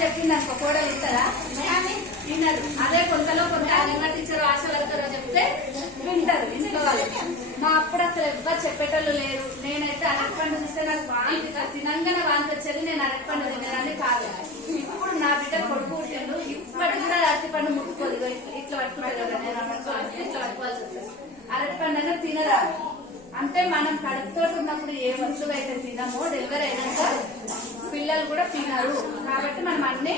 చెప్పింది అనుకో కోడలు ఇస్తారా వినరు అదే కొంతలో కొంత అంగన్వాడీ టీచర్ ఆశ వెళ్తారో చెప్తే వింటారు వాళ్ళు మా అప్పుడు అసలు ఎవ్వరు చెప్పేటోళ్ళు లేరు. నేనైతే అరటిపండు చూస్తే నాకు వాంతి తినంగానే వాంతి వచ్చేది నేను అరటిపండు తినడానికి కాదు. ఇప్పుడు నా బిడ్డ కొడుకు పుట్టిండు ఇప్పటికి కూడా అరటిపండు ముట్టుకోదు. ఇట్లా పట్టుకోవాలి ఇట్లా పట్టుకోవాల్సి వస్తుంది. అరటిపండు అనేది తినరా అంటే మనం కడుపుతో ఉన్నప్పుడు ఏ వస్తువు అయితే తినమో డెలివరీ అయినాక పిల్లలు కూడా తినరు. కాబట్టి మనం అన్ని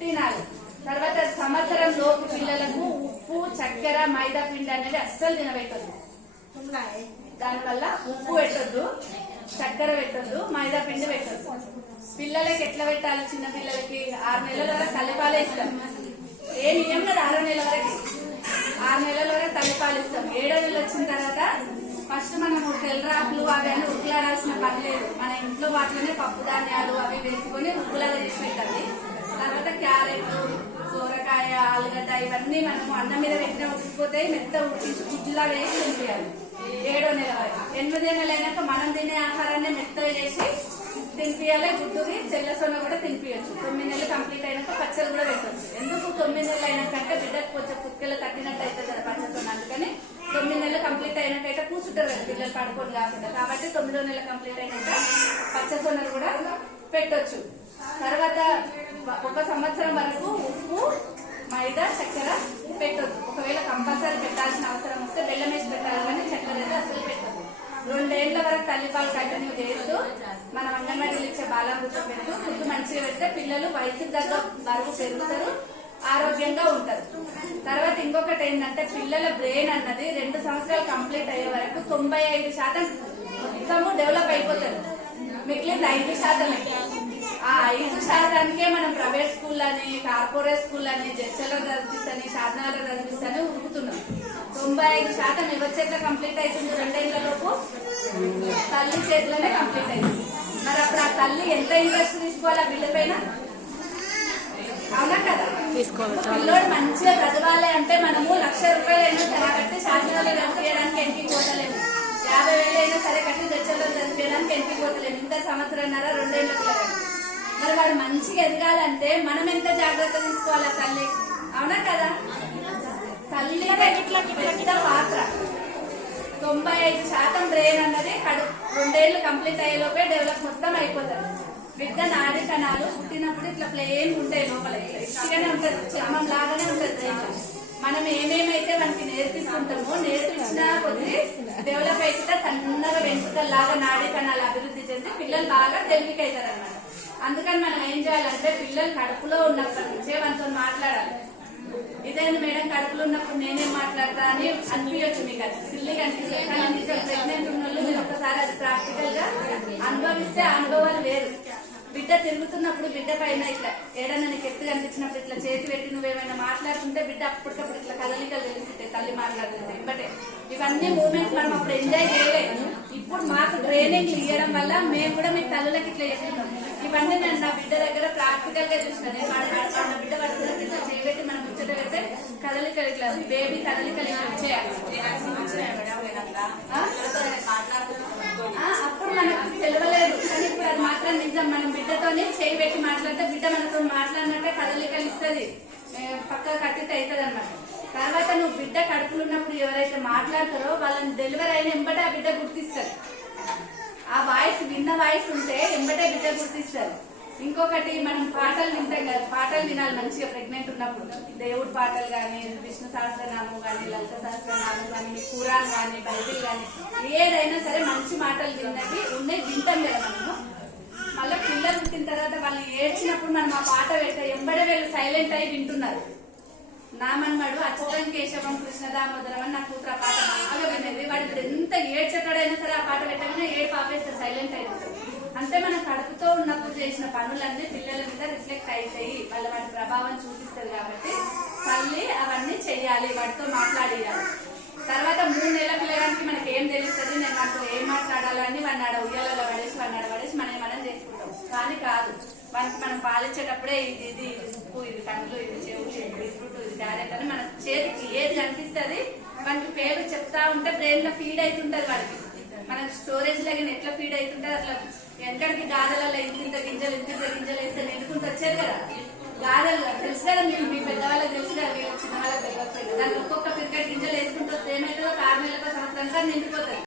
తినాలి. తర్వాత సంవత్సరం లోపు పిల్లలకు ఉప్పు చక్కెర మైదా పిండి అనేది అస్సలు తినబెట్టదు దానివల్ల ఉప్పు పెట్టద్దు చక్కెర పెట్టొద్దు మైదా పిండి పెట్టద్దు. పిల్లలకి ఎట్లా పెట్టాలి? చిన్న పిల్లలకి ఆరు నెలల వరకు తల్లిపాలే ఇస్తాం. ఏ నియమం కాదు ఆరు నెలల వరకు. ఆరు నెలల వరకు తల్లిపాలు ఇస్తాం. ఏడో నెల వచ్చిన తర్వాత ఫస్ట్ మనము తెల్లరాకులు అవి అని ఉట్లాడాల్సిన పని లేదు. మన ఇంట్లో వాటిలోనే పప్పు ధాన్యాలు అవి వేసుకొని ఉక్కులాగా చేసి పెట్టాలి. తర్వాత క్యారెట్ సోరకాయ ఆలుగడ్డ ఇవన్నీ మనము అన్నం మీద పెట్టిన ఉడికిపోతే మెత్త ఉడికించి గుజ్జులా వేసి తినిపించాలి ఏడో నెల వరకు. ఎనిమిదో నెల అయినాక మనం తినే ఆహారాన్ని మెత్తగా చేసి తినిపించాలి గుడ్డుకి తెల్ల సొన్న కూడా తినిపించచ్చు తొమ్మిది నెలలు కంప్లీట్ అయినాక పచ్చడి కూడా పెట్టచ్చు ఎందుకు తొమ్మిది నెలలు అయినాకంటే బిడ్డకు కొంచెం కుక్కలు తగ్గినట్టు అవుతుంది కదా పచ్చసొన్న అందుకని తొమ్మిది నెలలు కంప్లీట్ అయినాకైతే కూర్చుంటారు కదా పిల్లలు పడుకోని కాకుండా కాబట్టి తొమ్మిదో నెల కంప్లీట్ అయినాక పచ్చసొన్నలు కూడా పెట్టొచ్చు. తర్వాత ఒక సంవత్సరం వరకు ఉప్పు మైదా చక్కెర పెట్టొద్దు. ఒకవేళ కంపల్సరీ పెట్టాల్సిన అవసరం వస్తే బెల్లం వేసి పెట్టాలి కానీ చక్కెర అయితే అసలు పెట్టదు రెండేళ్ళ వరకు తల్లిపాలు కంటిన్యూ చేస్తూ మనం అంగన్వాడీలు ఇచ్చే బాలామృతం పెడుతూ ఫుడ్ మంచిగా పెడితే పిల్లలు వయసుకు తగ్గ బరువు పెరుగుతారు. ఆరోగ్యంగా ఉంటారు తర్వాత ఇంకొకటి ఏంటంటే పిల్లల బ్రెయిన్ అన్నది రెండు సంవత్సరాలు కంప్లీట్ అయ్యే వరకు తొంభై ఐదు శాతం మొత్తము డెవలప్ అయిపోతారు మిగిలింది ఐదు శాతం ఆ ఐదు శాతానికే మనం ప్రైవేట్ స్కూల్ అని కార్పొరేట్ స్కూల్ అని జడ్చలో చదివిస్తాని సాధనాలు చదివిస్తాని ఉరుకుతున్నాం తొంభై ఐదు శాతం ఎవరి చేతిలో కంప్లీట్ అవుతుంది రెండేళ్ళ లోపు తల్లి చేతిలోనే కంప్లీట్ అయింది మరి అప్పుడు ఆ తల్లి ఎంత ఇంట్రెస్ట్ తీసుకోవాలి ఆ బిడ్డ పైన? అవునా తీసుకోవాలి. చాలా పిల్లోడు మంచిగా చదవాలి అంటే మనము లక్ష రూపాయలు అయినా సరే కట్టి శాసనాలు చదివేయడానికి ఎంపిక పోతలేము. యాభై వేలు అయినా సరే కట్టి దశలో చదివేయడానికి ఎంపిక ఇంత సంవత్సరంన్నర రెండేళ్ళ మరి వాడు మంచిగా ఎదగాలంటే మనం ఎంత జాగ్రత్త తీసుకోవాలి తల్లి? అవునా కదా? తల్లి పెద్ద పాత్ర. తొంభై ఐదు శాతం బ్రెయిన్ అన్నది కడు రెండేళ్ళు కంప్లీట్ అయ్యేలోపే డెవలప్ మొత్తం అయిపోతుంది. బిడ్డ కణాలు పుట్టినప్పుడు ఇట్లా ప్లేన్ ఉంటాయి లోపల ఇట్లా ఉంటుంది చర్మం లాగానే ఉంటుంది మనం ఏమేమైతే మనకి నేర్పిస్తుంటామో నేర్పించిన కొద్ది డెవలప్ అయితే సన్నగా వెంట్రుకల లాగా నాడే కణాలు అభివృద్ధి చెంది పిల్లలు బాగా తెలివికైతారు అన్నమాట అందుకని మనం ఏం చేయాలంటే పిల్లలు కడుపులో ఉన్నప్పటి నుంచే మనతో మాట్లాడాలి. ఇదేంటి మేడం కడుపులో ఉన్నప్పుడు నేనేం మాట్లాడతా అని అనిపించచ్చు మీకు అది. సిల్లిగా అనిపిస్తుంది కానీ ప్రెగ్నెంట్ ఉన్న వాళ్ళు మీరు ఒకసారి అది ప్రాక్టికల్గా అనుభవిస్తే అనుభవాలు వేరు. బిడ్డ తిరుగుతున్నప్పుడు బిడ్డ పైన ఇట్లా ఏడన్నా నీకు ఎత్తు కనిపించినప్పుడు ఇట్లా చేతి పెట్టి నువ్వేమైనా మాట్లాడుతుంటే బిడ్డ అప్పటికప్పుడు ఇట్లా కదలికలు తెలుస్తుంటాయి తల్లి మాట్లాడుతుంటే. ఇప్పటే ఇవన్నీ మూమెంట్స్ మనం అప్పుడు ఎంజాయ్ చేయలేదు ఇప్పుడు మాకు ట్రైనింగ్ ఇవ్వడం వల్ల మేము కూడా మీ తల్లులకి ఇట్లా చేస్తున్నాం ఇవన్నీ నేను నా బిడ్డ దగ్గర ప్రాక్టికల్గా చూసిన. నేను నా బిడ్డ పడుతుంది ఇట్లా చేయబెట్టి మనం ముచ్చట పెడితే కదలికలు ఇట్లా బేబీ కదలికలు ఇట్లా వచ్చేయాలి మనం చేయి పెట్టి మాట్లాడితే బిడ్డ మనతో మాట్లాడినట్టే కదలికలు ఇస్తుంది. పక్క కట్టితే అవుతుంది అనమాట తర్వాత నువ్వు బిడ్డ కడుపులు ఉన్నప్పుడు ఎవరైతే మాట్లాడతారో వాళ్ళని డెలివరీ అయిన ఎంబటే ఆ బిడ్డ గుర్తిస్తారు ఆ వాయిస్ విన్న వాయిస్ ఉంటే ఎంబటే బిడ్డ గుర్తిస్తారు ఇంకొకటి మనం పాటలు వింటాం కదా పాటలు వినాలి మంచిగా ప్రెగ్నెంట్ ఉన్నప్పుడు. దేవుడి పాటలు కానీ విష్ణు సహస్రనామం కానీ లలిత సహస్రనామం కానీ మీ కురాన్ కానీ బైబిల్ కానీ ఏదైనా సరే మంచి మాటలు విన్నవి ఉన్నాయి వింటాం కదా మనము. మళ్ళీ పిల్లలు పుట్టిన తర్వాత వాళ్ళు ఏడ్చినప్పుడు మనం ఆ పాట పెడితే ఎంబడే వీళ్ళు సైలెంట్ అయి వింటున్నారు. నా మన్మడు అచ్యుతం కేశవం కృష్ణ దామోదరం అని నా కూతురు ఆ పాట బాగా వినేది. వాడు ఎంత ఏడ్చేటాడైనా సరే ఆ పాట పెట్టగానే ఏడు పాపేస్తారు సైలెంట్ అయిపోతారు అంటే మనం కడుపుతో ఉన్నప్పుడు చేసిన పనులన్నీ పిల్లల మీద రిఫ్లెక్ట్ అవుతాయి వాళ్ళ వాటి ప్రభావం చూపిస్తుంది కాబట్టి తల్లి అవన్నీ చెయ్యాలి వాటితో మాట్లాడియాలి. తర్వాత మూడు నెలల పిల్లగానికి మనకి ఏం తెలుస్తుంది? నేను వాటితో ఏం మాట్లాడాలని వాడిని ఆడ ఉయ్యాలలో పడేసి వాడిని ఆడ పడేసి మనం మనం చేసుకుంటాం కానీ కాదు మనకి మనం పాలించేటప్పుడే ఇది ఇది ఇది ఉప్పు ఇది కళ్ళు ఇది చెవులు ఇది బీట్రూట్ ఇది క్యారెట్ అని మన చేతికి ఏది కనిపిస్తుంది మనకి పేరు చెప్తా ఉంటే బ్రెయిన్లో ఫీడ్ అవుతుంటది వాడికి. మన స్టోరేజ్ లాగా ఎట్లా ఫీడ్ అవుతుంటది అట్లా వెనకడికి గాదలలో ఇంత గింజలు ఇంత గింజలు వేస్తే నిండుకుంటూ వచ్చారు కదా. గాదలు తెలుసు కదా మీరు మీ పెద్దవాళ్ళకి తెలుసు కదా మీరు చిన్న వాళ్ళకి తెలియదు దానికి ఒక్కొక్క క్రికెట్ గింజలు వేసుకుంటూ వస్తే ఏమవుతుందో ఆరు నెలలకు సంవత్సరానికి నిండిపోతుంది.